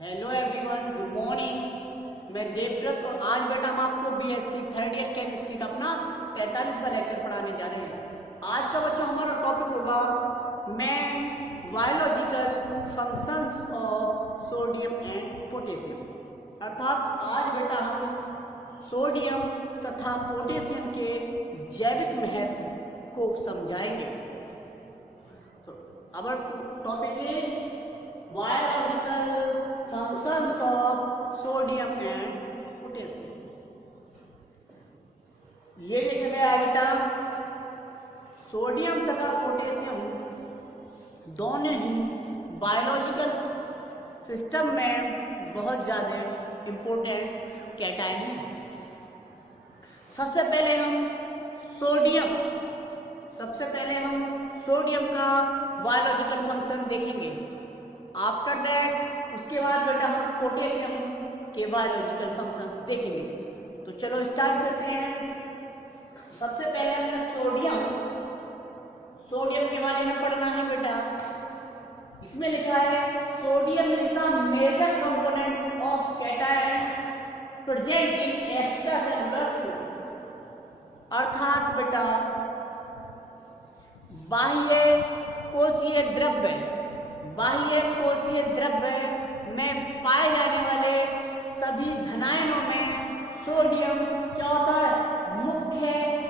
Hello everyone, good morning. मैं देवव्रत और आज बेटा हम आपको बीएससी थर्ड ईयर केमिस्ट्री का अपना 43वां लेक्चर पढ़ाने जा रहे हैं। आज का बच्चों हमारा टॉपिक होगा main biological functions of sodium and potassium. अर्थात आज बेटा हम सोडियम तथा पोटेशियम के जैविक महत्व को समझाएंगे। तो अब टॉपिक है biological functions of sodium and potassium. ये लिखा गया बेटा, सोडियम तथा पोटेशियम दोनों ही बायोलॉजिकल सिस्टम में बहुत ज़्यादा इम्पोर्टेंट कैटायन हैं। सबसे पहले हम सोडियम का बायोलॉजिकल फंक्शन देखेंगे। आफ्टर दैट उसके बाद बेटा हम पोटेशियम के बायोलॉजिकल फंक्शंस देखेंगे। तो चलो स्टार्ट करते हैं। सबसे पहले हमने सोडियम के बारे में पढ़ना है बेटा। इसमें लिखा है sodium is the major component of cation present in extracellular fluid. अर्थात बेटा बाह्य कोशीय द्रव्य में पाए जाने वाले सभी धनायनों में सोडियम क्या होता है? मुख्य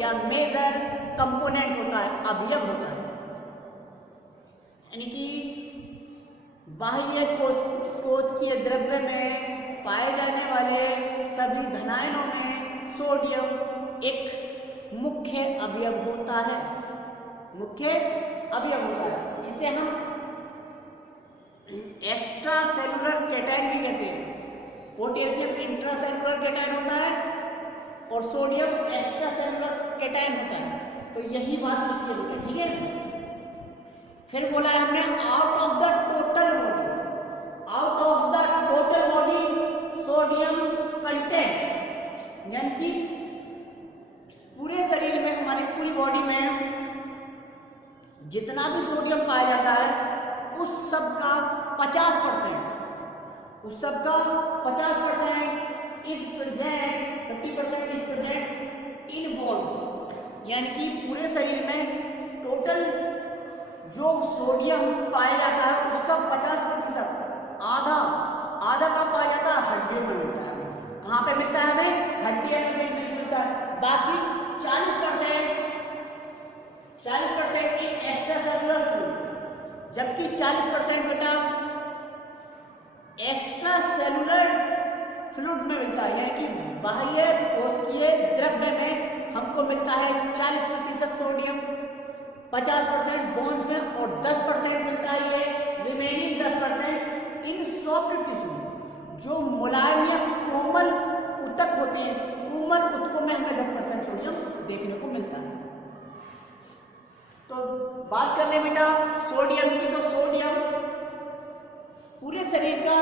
या मेजर कंपोनेंट होता है, अवयव होता है। यानी कि बाह्य कोशीय द्रव्य में पाए जाने वाले सभी धनायनों में सोडियम एक मुख्य अवयव होता है। इसे हम एक्स्ट्रा सेलुलर कैटायन भी कहते हैं। पोटेशियम इंट्रा सेलुलर कैटायन होता है और सोडियम एक्स्ट्रा सेलुलर कैटायन होता है। तो यही बात लिखी है बेटा, ठीक है। फिर बोला है हमने out of the total body sodium content, यानी कि पूरे शरीर में, हमारी पूरी बॉडी में जितना भी सोडियम पाया जाता है उस सब का 50% is present, 50% is present in balls. यानी कि पूरे शरीर में टोटल जो सोडियम पाया जाता है उसका 50%, आधा का पाया जाता है हड्डियों में मिलता है। कहाँ पे मिलता है हमें? हड्डियों में देखने को मिलता है। बाकी 40% इन एक्स्ट्रा सेलुलर फ्लूइड, जबकि 40% बेटा एक्स्ट्रा सेलुलर फ्लूइड में मिलता है। यानी कि बाह्य कोशिकीय द्रव्य में हमको मिलता है 40% सोडियम, 50% बोन्स में और 10% मिलता है ये रिमेनिंग 10% इन सॉफ्ट टिश्यू, जो मुलायम या कोमल ऊतक होते हैं। कोमल ऊतकों में हमें 10% सोडियम देखने को मिलता है। तो बात कर ले बेटा सोडियम की, तो सोडियम पूरे शरीर का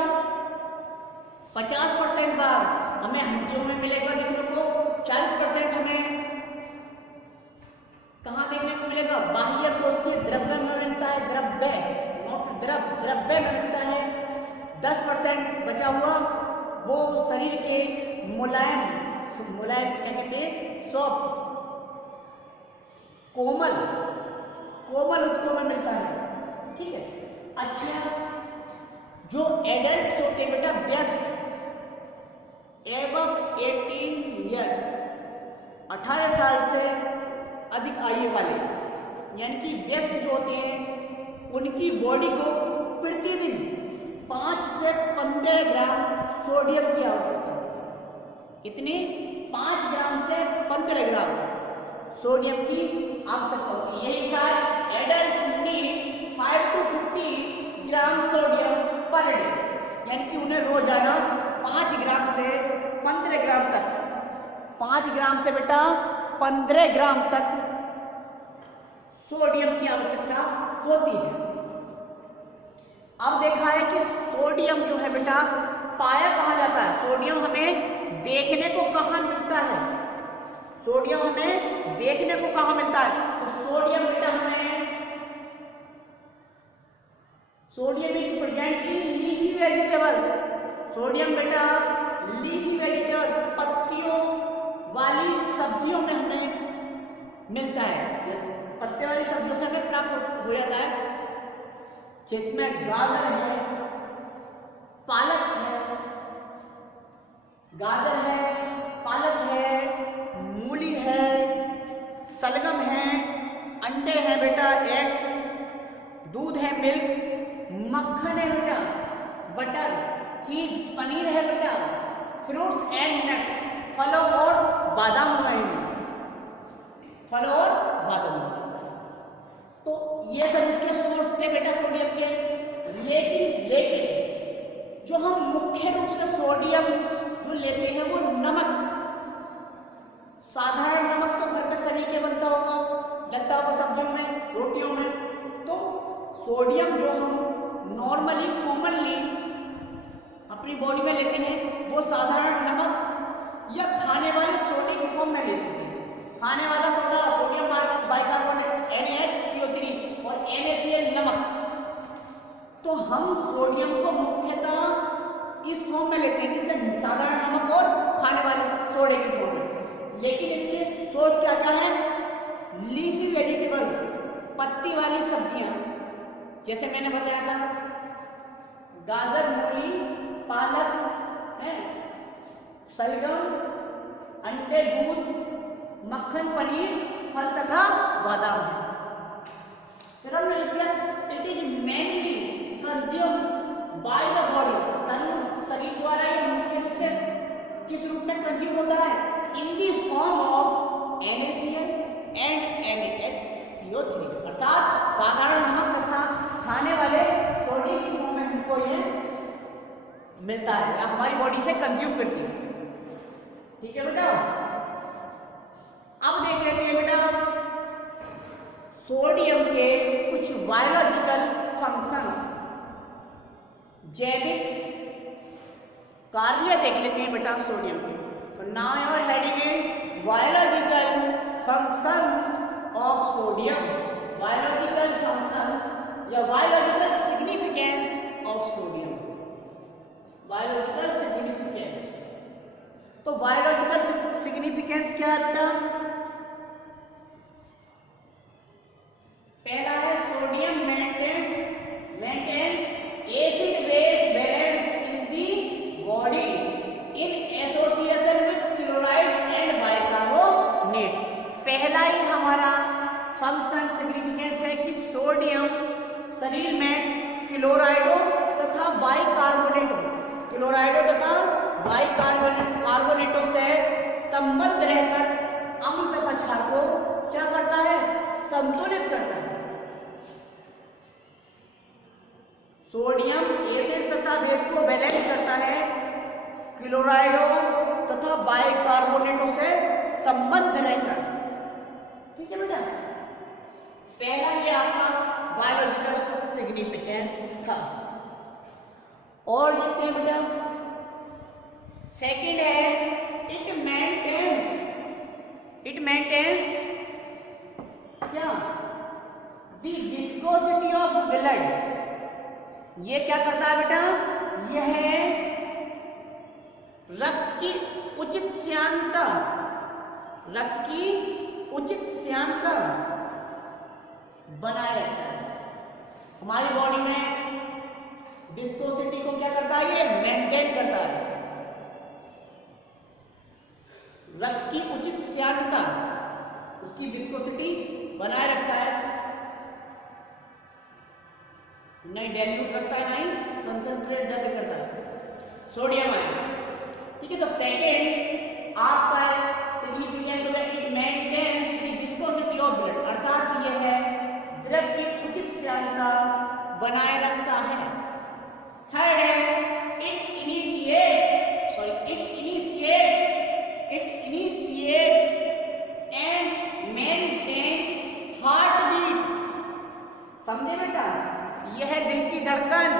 50% भाग हमें हड्डियों में मिलेगा देखने को, 40% हमें कहाँ देखने को मिलेगा? बाह्य कोशिकीय द्रव्य में मिलता है, द्रव्य में मिलता है। 10% बचा हुआ वो शरीर के मुलायम क्या कहते हैं? सॉफ्ट, कोमल ऊतकों में मिलता है, ठीक है। अच्छा, जो एडल्ट होते हैं बेटा, वयस्क एवं 18 ईयर्स, 18 साल से अधिक आयु वाले, यानी कि वयस्क जो होते हैं उनकी बॉडी को प्रतिदिन 5 से 15 ग्राम सोडियम की आवश्यकता होती है। कितनी? 5 ग्राम से 15 ग्राम सोडियम की आवश्यकता होती है। यही कहा adults need 5 to 50 gram sodium per day, यानी कि उन्हें रोजाना 5 ग्राम से 15 ग्राम तक, 5 ग्राम से बेटा 15 ग्राम तक सोडियम की आवश्यकता होती है। अब देखा है कि सोडियम जो है बेटा पाया कहाँ जाता है? सोडियम हमें देखने को कहाँ मिलता है? तो सोडियम बेटा हमें sodium is present in leafy vegetables. Sodium बेटा लीफी वेजिटेबल्स, पत्तियों वाली सब्जियों में हमें मिलता है। जैसे पत्ते वाली सब्जियों से हमें प्राप्त हो जाता है, जिसमें गाजर है, पालक है, गाजर है, पालक है, मूली है, सलगम है, अंडे हैं बेटा, एग्स, दूध है, मिल्क, मक्खन है बेटा, बटर, चीज, पनीर है बेटा, फ्रूट्स एंड नट्स, फलों और बादाम वगैरह, फलों और बादाम। तो ये सब इसके सोर्स थे बेटा सोडियम के। लेकिन जो हम मुख्य रूप से सोडियम जो लेते हैं वो नमक, साधारण नमक तो घर में सभी के बनता होगा, लगता होगा सब्जियों में, रोटियों में। तो सोडियम जो हम नॉर्मली कॉमनली अपनी बॉडी में लेते हैं वो साधारण नमक या खाने वाले सोडे की फॉर्म में लेते हैं। खाने वाला सोडा सोडियम बाइकार्बोनेट NaCO3 और NaCl नमक। तो हम सोडियम को मुख्यतः इस फॉर्म में लेते हैं, जिससे साधारण नमक और खाने वाले सोडे की फॉर्म में। लेकिन इसके सोर्स क्या क्या है? लीफी वेजिटेबल्स, पत्ती वाली सब्जियां, जैसे मैंने बताया था गाजर, मूली, पालक है, सलगम, अंडे, दूध, मक्खन, पनीर, फल तथा बादाम है। फिर हमने लिख दिया it is mainly consumed by the body. शरीर द्वारा ये मुख्य रूप से किस रूप में कंज्यूम होता है? In the form of NaCl and NaHCO3, अर्थात साधारण नमक तथा खाने वाले सोडियम की फॉर्म में हमको ये मिलता है या हमारी बॉडी से कंज्यूम करती है। ठीक है बेटा, अब देख लेते हैं बेटा सोडियम के कुछ बायोलॉजिकल फंक्शंस, जैविक कार्य देख लेते हैं बेटा सोडियम के। तो now your heading is biological functions of sodium, biological functions या biological significance of sodium, biological significance. तो बायोलॉजिकल सिग्निफिकेंस क्या है बेटा? पहला है sodium maintains acid base balance in the body in association with chlorides and bicarbonate. पहला ही हमारा फंक्शन सिग्निफिकेंस है कि सोडियम शरीर में क्लोराइडों तथा बाइकार्बोनेटों, क्लोराइडों तथा बाइकार्बोनेटों से संबद्ध रहकर अम्ल तथा क्षार को क्या करता है? संतुलित करता है। सोडियम एसिड तथा बेस को बैलेंस करता है क्लोराइडों तथा बाइकार्बोनेटों से संबद्ध रहकर। ठीक है बेटा, पहला ये आपका बायोलॉजिकल सिग्निफिकेंस था। और देखते हैं बेटा सेकंड है इट मेंटेन्स क्या? The viscosity of blood. ये क्या करता है बेटा? यह रक्त की उचित श्यानता, रक्त की उचित श्यानता बनाए रखता है। हमारी बॉडी में विस्कोसिटी को क्या करता है? ये मेंटेन करता है। रक्त की उचित श्यानता, उसकी विस्कोसिटी बनाए रखता है, नहीं डाइल्यूट रखता है, नहीं कंसंट्रेट ज्यादा करता है सोडियम आयन। ठीक है, तो सेकेंड आपका सिग्निफिकेंस होगा it maintains the viscosity of blood, अर्थात यह है द्रव की उचित श्यानता बनाए रखता है। थर्ड है it initiates and maintain heart beat. समझे बेटा? यह दिल की धड़कन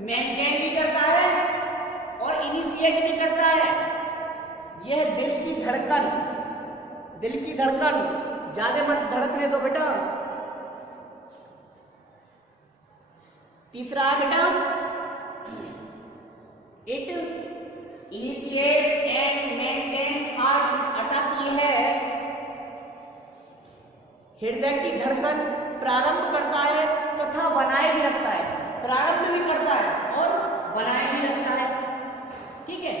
मेंटेन भी करता है और इनिशिएट भी करता है। यह दिल की धड़कन ज्यादा मत धड़कने दो बेटा, तीसरा है बेटा, it initiates and maintain heart, अर्थात ये है हृदय की धड़कन प्रारंभ करता है तथा बनाए भी रखता है, प्रारंभ भी करता है और बनाए भी रखता है। ठीक है।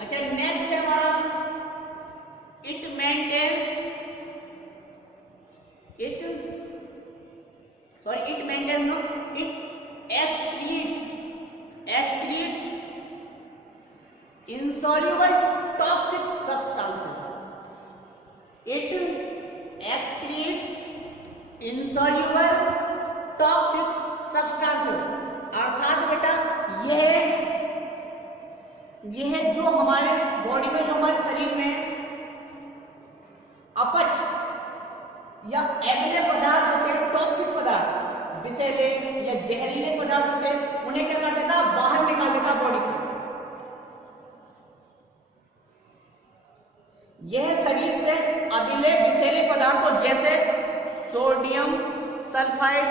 अच्छा, नेक्स्ट है हमारा it maintains, it maintains no, it excretes insoluble toxic substances, it excretes insoluble toxic substances, अर्थात बेटा यह जो हमारे बॉडी में, जो हमारे शरीर में अपच या एमिले पदार्थ होते हैं, टॉक्सिक पदार्थ, विषैले या जहरीले पदार्थ होते हैं, उन्हें क्या कर देता, बाहर निकाल देता बॉडी से। यह शरीर से अबिले विषैले पदार्थों जैसे सोडियम सल्फाइड,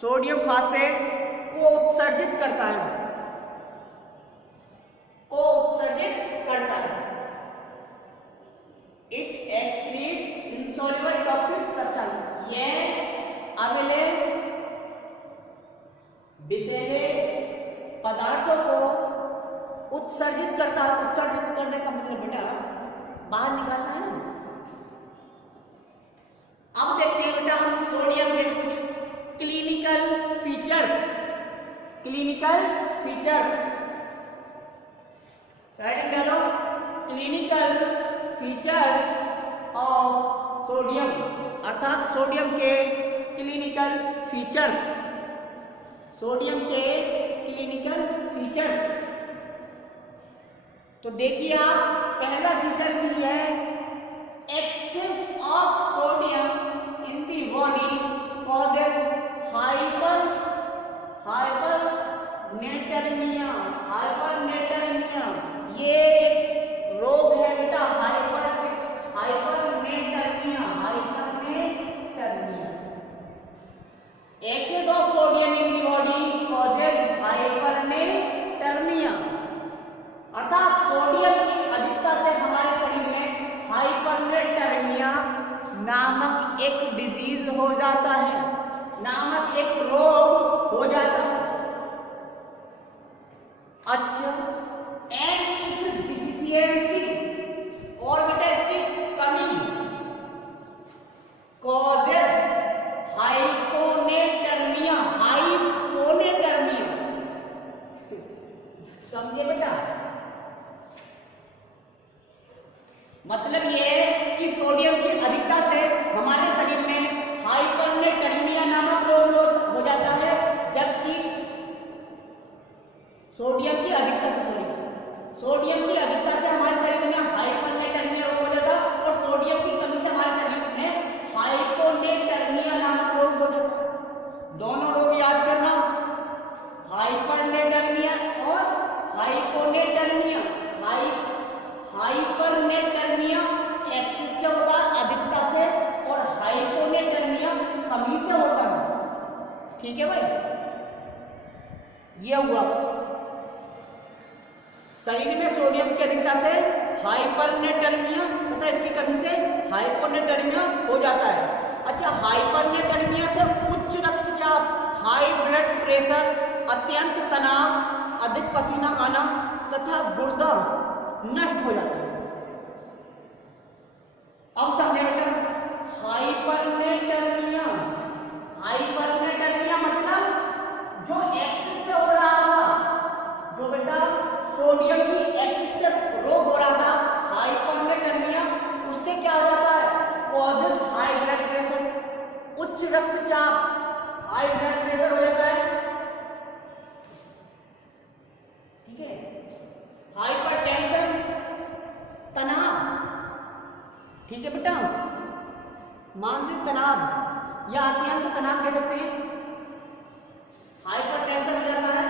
सोडियम फास्फेट को उत्सर्जित करता है, it excretes insoluble toxic substance, यह अबिले विषैले पदार्थों को उत्सर्जित करता है। उत्सर्जित करने का मतलब बेटा बाहर निकालना है ना। अब देखते हैं बेटा हम सोडियम के कुछ क्लिनिकल फीचर्स, राइटिंग डालो, क्लिनिकल फीचर्स ऑफ सोडियम, अर्थात सोडियम के क्लिनिकल फीचर्स, सोडियम के क्लिनिकल फीचर्स। तो देखिए आप, पहला फीचर सी है, excess of sodium in the body causes hypernatremia, ये एक रोग है बेटा, hypernatremia. Excess of sodium in the body causes hypernatremia, अर्थात सोडियम की अधिकता से हमारे शरीर में हाइपरनेट्रेमिया नामक एक डिजीज हो जाता है, नामक एक रोग हो जाता है। अच्छा, एंड इट्स डिफिशियंसी, और बेटा इसकी कमी, कॉजेज हाइपोनेट्रेमिया, समझे बेटा? मतलब ये है कि सोडियम की अधिकता से हमारे शरीर में हाइपरनेट्रेमिया नामक रोग हो जाता है, जबकि सोडियम की अधिकता से हमारे शरीर में हाइपरनेट्रेमिया रोग हो जाता है, और सोडियम की कमी से हमारे शरीर में हाइपोनेट्रेमिया नामक रोग हो जाता है। दोनों रोग याद करना, हाइपरनेट्रेमिया और हाइपोनेट्रेमिया। हाइपरनेट्रेमिया एक्सेस से होता है, अधिकता से, और हाइपोनेट्रेमिया कमी से होता है। ठीक है भाई, ये हुआ शरीर में सोडियम की अधिकता से हाइपरनेट्रेमिया तथा इसकी कमी से हाइपोनेट्रेमिया हो जाता है। अच्छा, हाइपरनेट्रेमिया से उच्च रक्तचाप, हाई ब्लड प्रेशर, अत्यंत तनाव, अधिक पसीना आना तथा गुर्दा नष्ट हो जाता है। अब समझे बेटा, हाइपरनेट्रेमिया मतलब जो एक्सेस से हो रहा था, जो बेटा सोडियम की एक्सेस से रोग हो रहा था, हाइपरनेट्रेमिया, उससे क्या हो जाता है, कॉजेज हाई ब्लड प्रेशर, उच्च रक्तचाप, हाई ब्लड प्रेशर हो जाता है। ठीक है, हाइपरटेंशन, तनाव, ठीक है बेटा, मानसिक तनाव या अत्यंत तनाव कह सकते हैं, हाइपरटेंशन हो जाता है।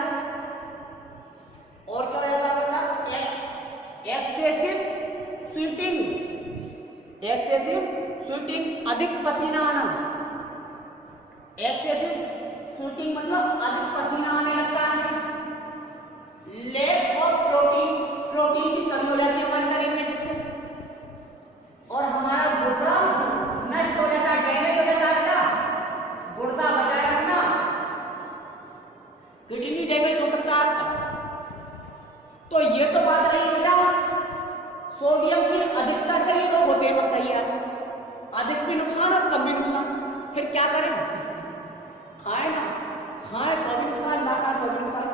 और क्या हो जाता है बेटा, एक्सेसिव स्वेटिंग, अधिक पसीना आना। एक्सेसिव स्वेटिंग मतलब डैमेज हो सकता है आपका। तो ये तो बात रही बेटा सोडियम की अधिकता से ये रोग होते हैं, बताइए आप। अधिक भी नुकसान और कम भी नुकसान, फिर क्या करें? खाए ना खाए तो भी नुकसान, ना खाए तो भी नुकसान।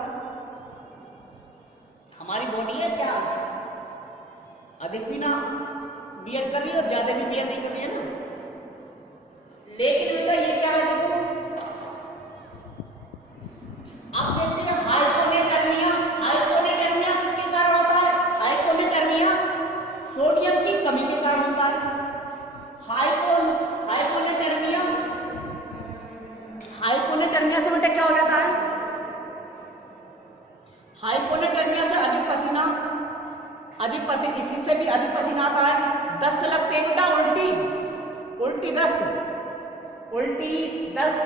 हमारी बॉडी है क्या, अधिक भी ना बियर कर रही है और ज्यादा भी बियर नहीं कर रही है ना। लेकिन बेटा ये क्या है, देखो आप देखते हैं हाइपोनेटर्मिया। हाइपोनेटर्मिया किसके कारण होता है? हाइपोनेटर्मिया सोडियम की कमी के कारण होता है। हाइपोनेटर्मिया हाइपोनेटर्मिया से बेटा क्या हो जाता है? हाइपोनेटर्मिया से अधिक पसीना इसी से भी अधिक पसीना आता है, दस्त लगते हैं बेटा, उल्टी दस्त,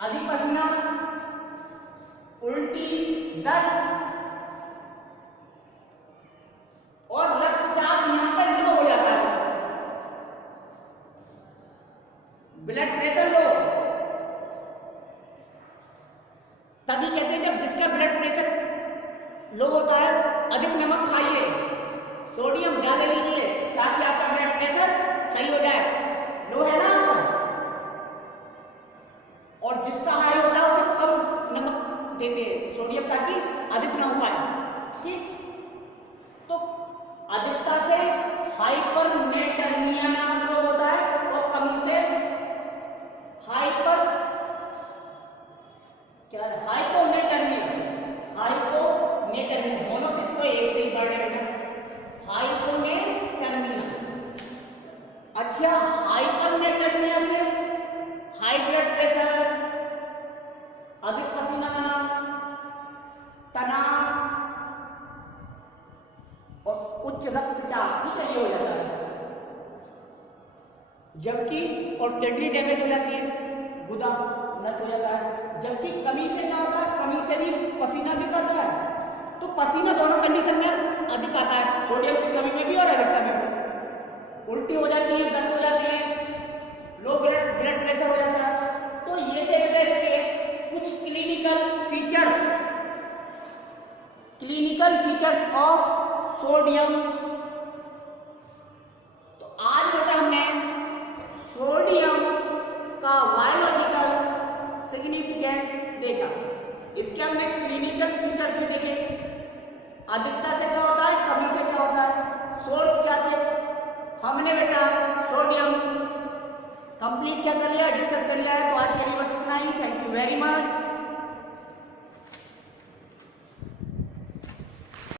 अधिक पसीना, उल्टी दस्त और रक्तचाप यहां पर लो हो जाता है, ब्लड प्रेशर लो। तभी कहते हैं जब जिसका ब्लड प्रेशर लो होता है अधिक नमक खाइए, सोडियम ज्यादा लीजिए ताकि आपका ब्लड प्रेशर सही हो जाए। लो है ना आपका, और जिसका हाई होता है उसे कम नमक देते सोडियम ताकि अधिक ना हो पाए। ठीक, तो अधिकता से हाइपरनेटर्मिया नामक रोग होता है और कमी से हाइपोनेटर्मिया दोनों से कोई एक से ही वर्ड है बेटा, हाइपोनेटर्मिया। अच्छा, हाइपरनेटर्मिया से हाई ब्लड प्रेशर, अधिक पसीना आना, तनाव और उच्च रक्तचाप, ठीक है, ये हो जाता है। जबकि और किडनी डैमेज हो जाती है, गुदा नष्ट हो जाता है। जबकि कमी से क्या होता है? कमी से भी पसीना अधिक आता है। तो पसीना दोनों कंडीशन में अधिक आता है, सोडियम की कमी में भी और अधिकता में भी। उल्टी हो जाती है, दस्त हो जाती है, लो ब्लड प्रेशर हो जाता है। तो ये थे बेटा इसके कुछ क्लिनिकल फीचर्स ऑफ सोडियम। तो आज बेटा हमने सोडियम का बायोलॉजिकल सिग्निफिकेंस देखा, इसके हमने क्लिनिकल फीचर्स भी देखे, अधिकता से क्या होता है, कमी से क्या होता है, सोर्स क्या थे। हमने बेटा सोडियम कंप्लीट क्या कर लिया, डिस्कस कर लिया है। तो आज के लिए बस इतना ही। Thank you very much.